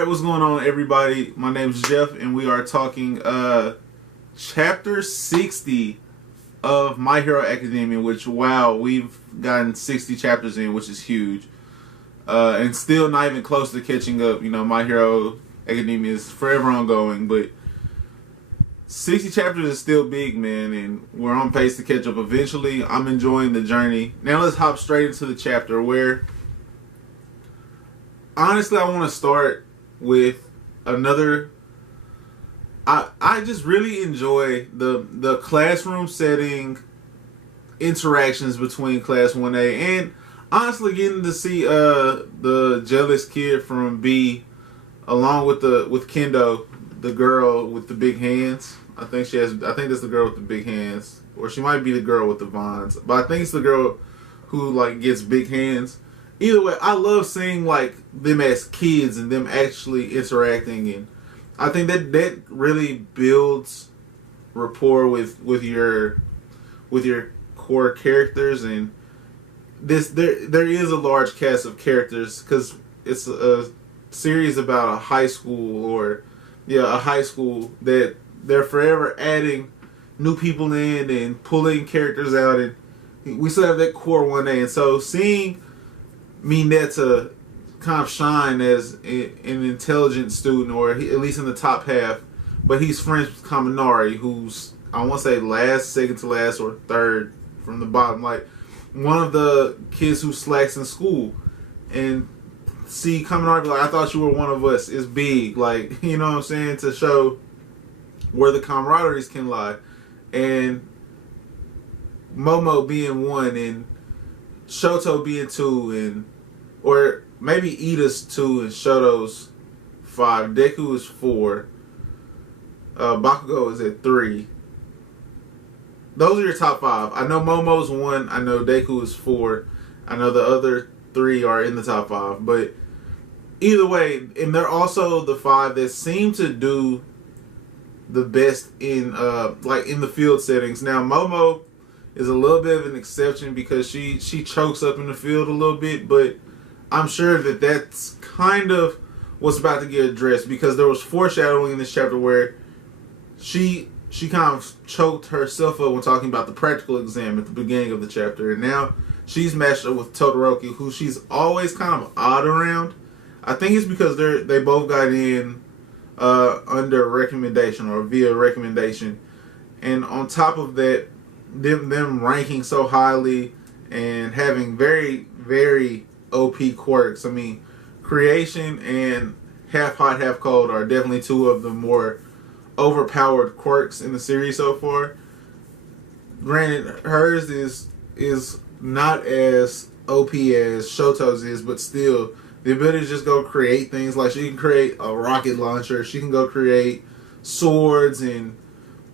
Alright, what's going on, everybody? My name is Jeff, and we are talking chapter 60 of My Hero Academia, which, wow, we've gotten 60 chapters in, which is huge. And still not even close to catching up. You know, My Hero Academia is forever ongoing, but 60 chapters is still big, man, and we're on pace to catch up eventually. I'm enjoying the journey. Now let's hop straight into the chapter where, honestly, I want to start with another. I just really enjoy the classroom setting interactions between Class 1A, and honestly getting to see the jealous kid from B along with Kendo, the girl with the big hands. I think that's the girl with the big hands, or she might be the girl with the vines, but I think it's the girl who like gets big hands. Either way, I love seeing like them as kids and them actually interacting, and I think that really builds rapport with your core characters. And there is a large cast of characters because it's a series about a high school that they're forever adding new people in and pulling characters out, and we still have that core 1A. And so seeing Mineta kind of shine as an intelligent student, or at least in the top half, but he's friends with Kaminari, who's, I want to say second to last, or third from the bottom, like one of the kids who slacks in school. And see Kaminari be like, I thought you were one of us, is big, like, you know what I'm saying, to show where the camaraderies can lie. And Momo being one, and Shoto being two, and or maybe Ida's 2 and Shoto's 5. Deku is 4. Bakugo is at 3. Those are your top 5. I know Momo's 1. I know Deku is 4. I know the other 3 are in the top 5. But either way, and they're also the 5 that seem to do the best in like in the field settings. Now Momo is a little bit of an exception because she chokes up in the field a little bit, but I'm sure that's kind of what's about to get addressed, because there was foreshadowing in this chapter where she kind of choked herself up when talking about the practical exam at the beginning of the chapter, and now she's matched up with Todoroki, who she's always kind of odd around. I think it's because they both got in under recommendation or via recommendation, and on top of that, them ranking so highly and having very, very OP quirks. I mean, Creation and Half Hot, Half Cold are definitely 2 of the more overpowered quirks in the series so far. Granted, hers is not as OP as Shoto's is, but still, the ability to just go create things. Like, she can create a rocket launcher, she can go create swords and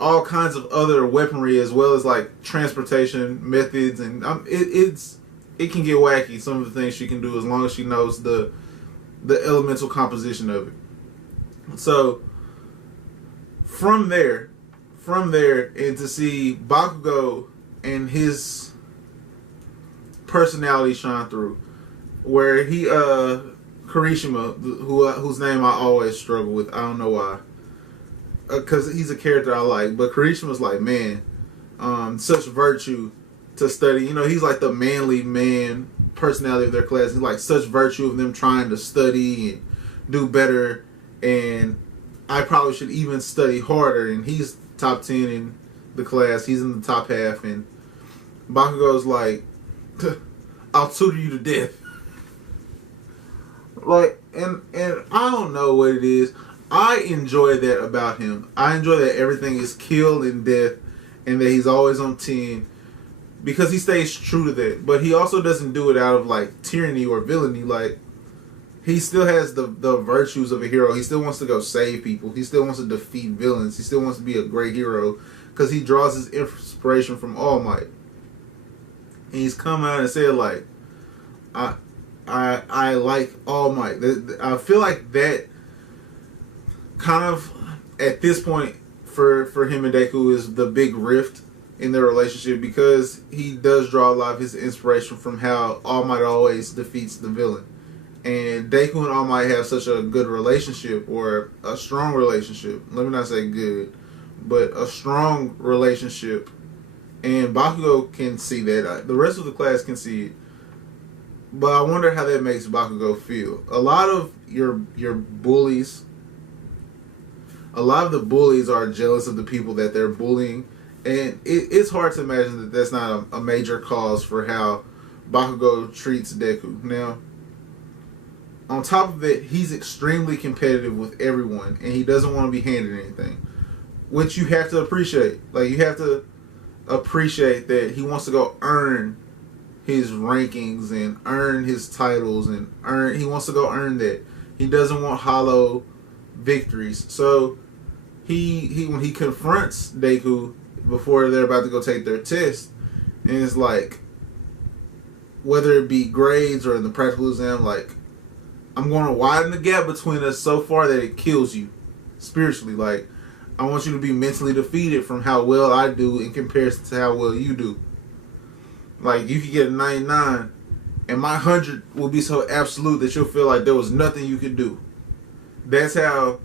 all kinds of other weaponry, as well as like transportation methods, and it can get wacky, some of the things she can do, as long as she knows the elemental composition of it. So from there, and to see Bakugo and his personality shine through, where he Kirishima, whose name I always struggle with, I don't know why, because he's a character I like, but Kirishima's like, man, such virtue to study. You know, he's like the manly man personality of their class. He's like such virtue of them trying to study and do better, and I probably should even study harder. And he's top 10 in the class. He's in the top half, and Bakugo's like, I'll tutor you to death. Like, and I don't know what it is. I enjoy that about him. I enjoy that everything is kill and death, and that he's always on 10, because he stays true to that. But he also doesn't do it out of like tyranny or villainy. Like, he still has the virtues of a hero. He still wants to go save people. He still wants to defeat villains. He still wants to be a great hero, because he draws his inspiration from All Might. And he's come out and said, like, I like All Might. I feel like that kind of, at this point, for him and Deku, is the big rift in their relationship, because he does draw a lot of his inspiration from how All Might always defeats the villain. And Deku and All Might have such a good relationship, or a strong relationship. Let me not say good, but a strong relationship. And Bakugo can see that. The rest of the class can see it. But I wonder how that makes Bakugo feel. A lot of your bullies, a lot of the bullies are jealous of the people that they're bullying. And it's hard to imagine that that's not a major cause for how Bakugo treats Deku. Now, on top of it, he's extremely competitive with everyone, and he doesn't want to be handed anything, which you have to appreciate. Like, you have to appreciate that he wants to go earn his rankings and earn his titles, and he wants to go earn that. He doesn't want hollow victories. So he when he confronts Deku before they're about to go take their test, and it's like, whether it be grades or in the practical exam, like, I'm going to widen the gap between us so far that it kills you spiritually. Like, I want you to be mentally defeated from how well I do in comparison to how well you do. Like, you could get a 99, and my 100 will be so absolute that you'll feel like there was nothing you could do. That's how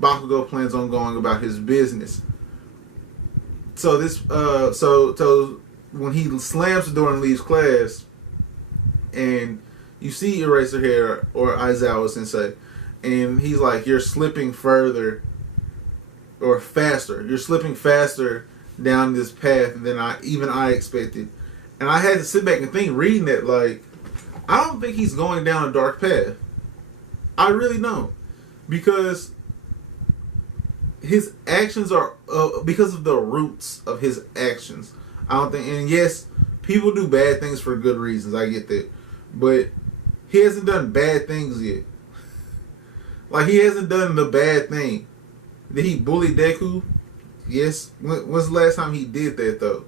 Bakugo plans on going about his business. So this, so when he slams the door and leaves class, and you see Eraserhead or Aizawa Sensei, and he's like, "You're slipping further, or faster. You're slipping faster down this path than I expected." And I had to sit back and think, reading that, like, I don't think he's going down a dark path. I really don't. Because his actions are, because of the roots of his actions. I don't think, and yes, people do bad things for good reasons. I get that. But he hasn't done bad things yet. Like, he hasn't done the bad thing. Did he bully Deku? Yes. When's the last time he did that, though?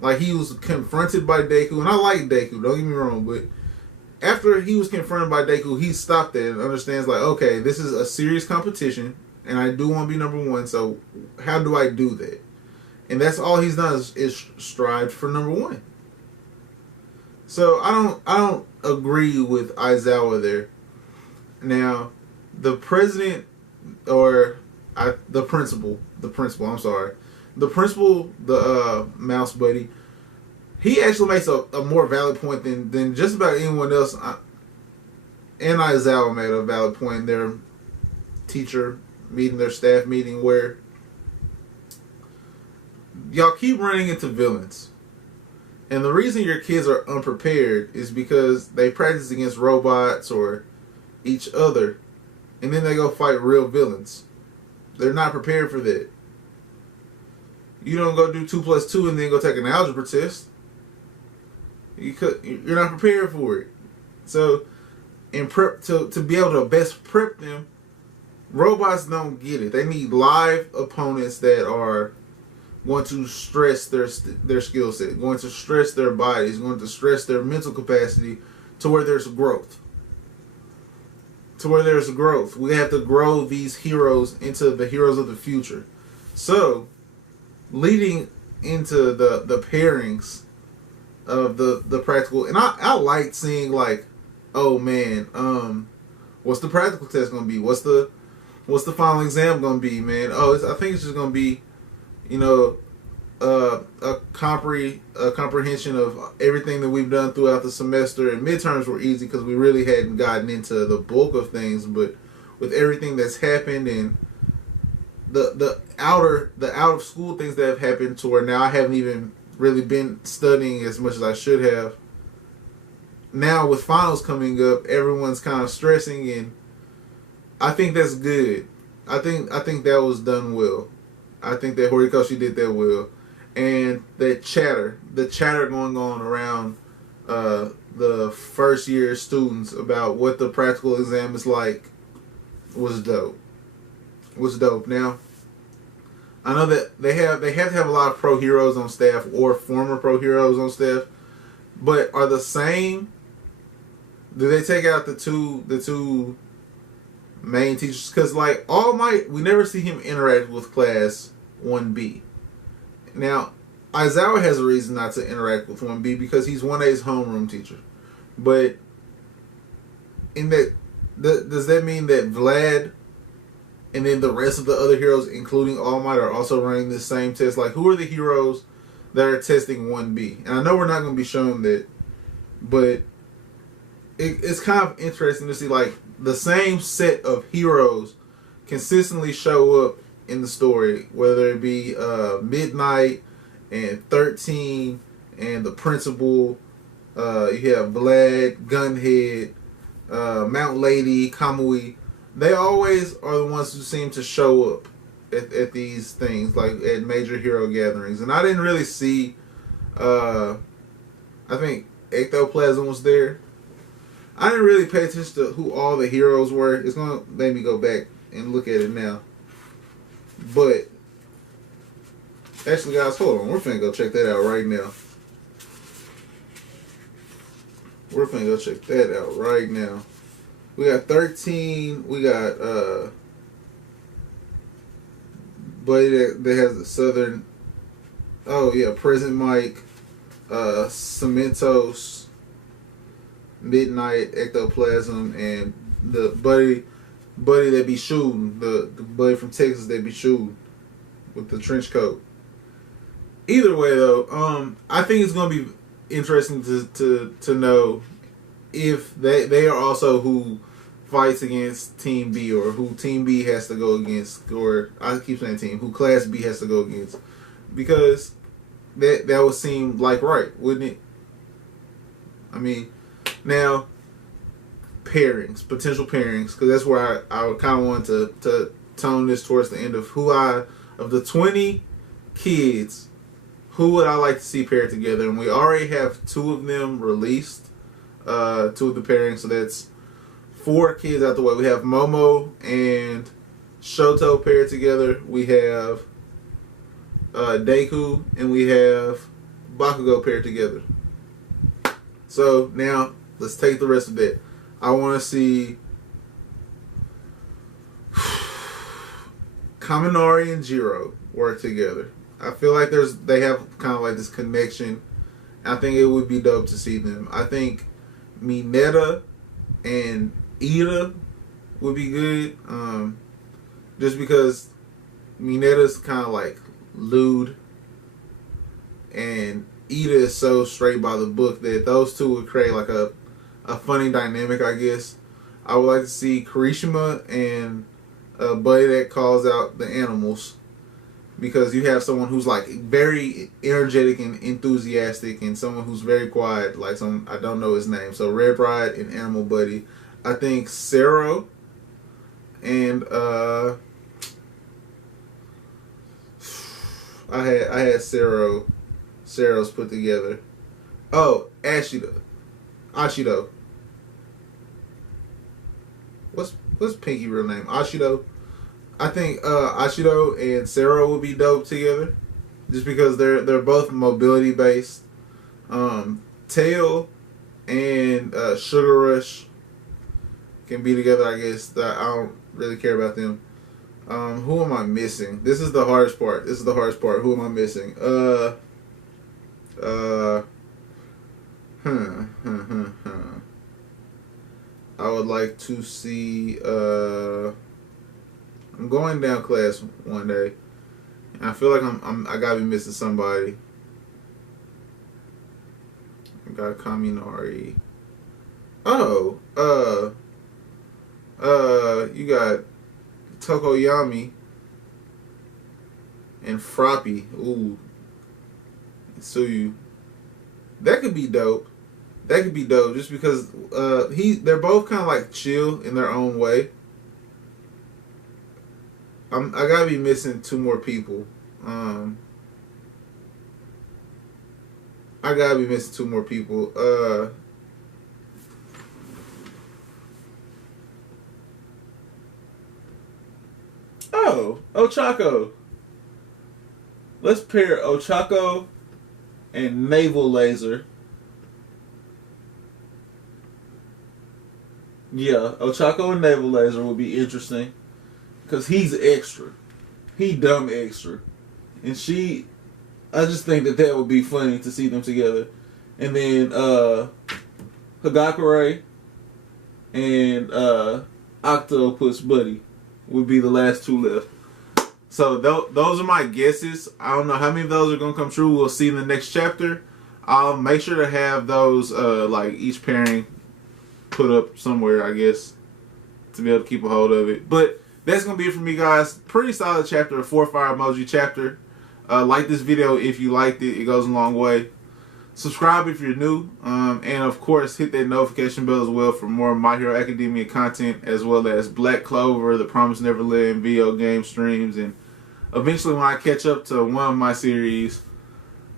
Like, he was confronted by Deku, and I like Deku, don't get me wrong, but after he was confronted by Deku, he stopped there and understands, like, okay, this is a serious competition, and I do want to be number one, so how do I do that? And that's all he's done is strive for number one. So I don't agree with Aizawa there. Now, the president, or the principal, I'm sorry. The principal, the mouse buddy, he actually makes a more valid point than just about anyone else. And Aizawa made a valid point in their teacher meeting, their staff meeting, where y'all keep running into villains. And the reason your kids are unprepared is because they practice against robots or each other, and then they go fight real villains. They're not prepared for that. You don't go do 2 + 2 and then go take an algebra test. You're not prepared for it. So, in prep to be able to best prep them, robots don't get it. They need live opponents that are going to stress their skill set, going to stress their bodies, going to stress their mental capacity to where there's growth. To where there's growth. We have to grow these heroes into the heroes of the future. So, leading into the pairings of the practical, and I like seeing, like, oh man, what's the practical test gonna be? What's the final exam gonna be, man? I think it's just gonna be, you know, a comprehension of everything that we've done throughout the semester. And midterms were easy because we really hadn't gotten into the bulk of things, but with everything that's happened and the out of school things that have happened to where now I haven't even really been studying as much as I should have. Now with finals coming up, everyone's kind of stressing, and I think that's good. I think that was done well. I think that Horikoshi did that well. And the chatter going on around the first year students about what the practical exam is like was dope. Now, I know that they have to have a lot of pro heroes on staff or former pro heroes on staff, but are the same? Do they take out the two main teachers? Because, like, All Might, we never see him interact with class 1B. Now, Aizawa has a reason not to interact with 1B because he's 1A's homeroom teacher. But in that, does that mean that Vlad and then the rest of the other heroes, including All Might, are also running this same test? Like, who are the heroes that are testing 1B? And I know we're not going to be shown that, but it's kind of interesting to see, like, the same set of heroes consistently show up in the story, whether it be Midnight and 13 and the Principal. You have Vlad, Gunhead, Mount Lady, Kamui. They always are the ones who seem to show up at these things, like at major hero gatherings. And I didn't really see, I think Ectoplasm was there. I didn't really pay attention to who all the heroes were. It's going to make me go back and look at it now. But, actually, guys, hold on. We're finna go check that out right now. We're finna go check that out right now. We got 13. We got Buddy that has the Southern. Oh yeah, Present Mike, Cementos, Midnight, Ectoplasm, and the buddy that be shooting, the buddy from Texas that be shooting with the trench coat. Either way though, I think it's gonna be interesting to know if they are also who fights against Team B, or who Team B has to go against, or I keep saying team, who Class B has to go against, because that would seem like right, wouldn't it? I mean, now pairings, potential pairings, because that's where I kind of want to tone this towards the end of of the 20 kids, who would I like to see paired together? And we already have 2 of them released, 2 of the pairings, so that's 4 kids out the way. We have Momo and Shoto paired together. We have Deku, and we have Bakugo paired together. So now let's take the rest of that. I want to see Kaminari and Jiro work together. I feel like they have kind of like this connection. I think it would be dope to see them. I think Mineta and Ida would be good. Just because Mineta's kind of like lewd, and Ida is so straight by the book that those two would create like a funny dynamic, I guess. I would like to see Kirishima and a buddy that calls out the animals, because you have someone who's like very energetic and enthusiastic, and someone who's very quiet, like I don't know his name. So Red Bride and Animal Buddy. I think Sero and I had Sero's put together. Oh, Ashido. What's Pinky real name? Ashido. I think Ashido and Sero would be dope together, just because they're both mobility based. Tail and Sugar Rush can be together, I guess. I don't really care about them. Who am I missing? This is the hardest part. Who am I missing? I would like to see. I'm going down class one day, and I feel like I gotta be missing somebody. I got Kaminari. Oh, you got Tokoyami and Froppy. Ooh, and Suyu. That could be dope. Just because they're both kind of like chill in their own way. I gotta be missing 2 more people. Oh, Ochako. Let's pair Ochako and Naval Laser. Yeah, Ochako and Naval Laser would be interesting, because he's extra. He dumb extra. And I just think that would be funny to see them together. And then Hagakure and Octopus Buddy would be the last two left. So those are my guesses. I don't know how many of those are going to come true. We'll see in the next chapter. I'll make sure to have those, like each pairing put up somewhere, I guess, to be able to keep a hold of it. But that's going to be it for me, guys. Pretty solid chapter, a 4 fire emoji chapter. Like this video if you liked it. It goes a long way. Subscribe if you're new. And, of course, hit that notification bell as well for more My Hero Academia content, as well as Black Clover, The Promised Neverland, video game streams, and eventually when I catch up to one of my series,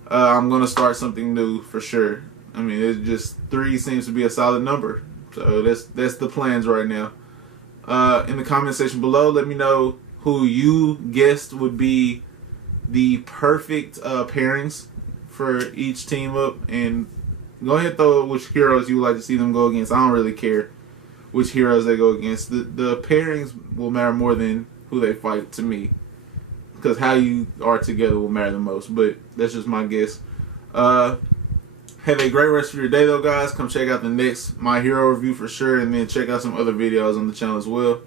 I'm going to start something new for sure. I mean, it's just 3 seems to be a solid number. So that's the plans right now. In the comment section below, let me know who you guessed would be the perfect pairings for each team up. And go ahead and throw which heroes you would like to see them go against. I don't really care which heroes they go against. The pairings will matter more than who they fight to me. Because how you are together will matter the most. But that's just my guess. Have a great rest of your day, though, guys. Come check out the next My Hero review for sure. And then check out some other videos on the channel as well.